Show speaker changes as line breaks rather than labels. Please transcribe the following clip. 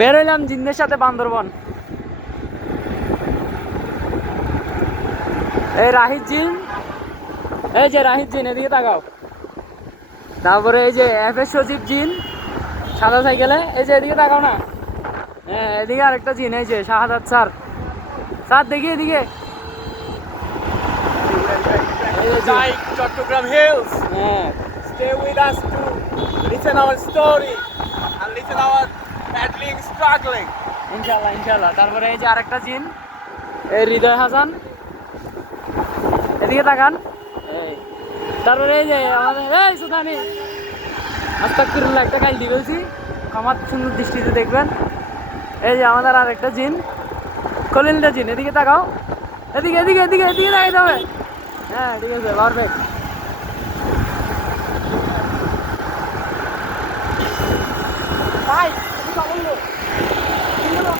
বেরোলাম জিন্দের সাথে বান্দরবন। এই রাহিদ জিন এই যে রাহিদ জিন এদিকে তাকাও। তারপরে এই যে এফ এস সজীব জিন সাদা সাইকেলে এই যে এদিকে তাকাও না। হ্যাঁ এদিকে আরেকটা জিন এই যে শাহাদাত স্যার। স্যার দেখি এদিকে।
Chattogram Hills.
হ্যাঁ।
Stay with us to listen our story and listen our paddling, struggling.
ইনশাল্লাহ ইনশাল্লাহ তারপরে এই যে আরেকটা জিন এই হৃদয় হাসান। এদিকে তাকান। এই। তারপরে এই যে আমাদের এই সুদানি আস্তাকুরুল্লাহ একটা কাল দিয়েছি। আমার সুন্দর দৃষ্টিতে দেখবেন। এই যে আমাদের আরেকটা জিন কলিলটা জিন। এদিকে তাকাও। এদিকে এদিকে এদিকে এদিকে তাকাইতে হবে। হ্যাঁ ঠিক আছে পারফেক্ট ভাই Saludos.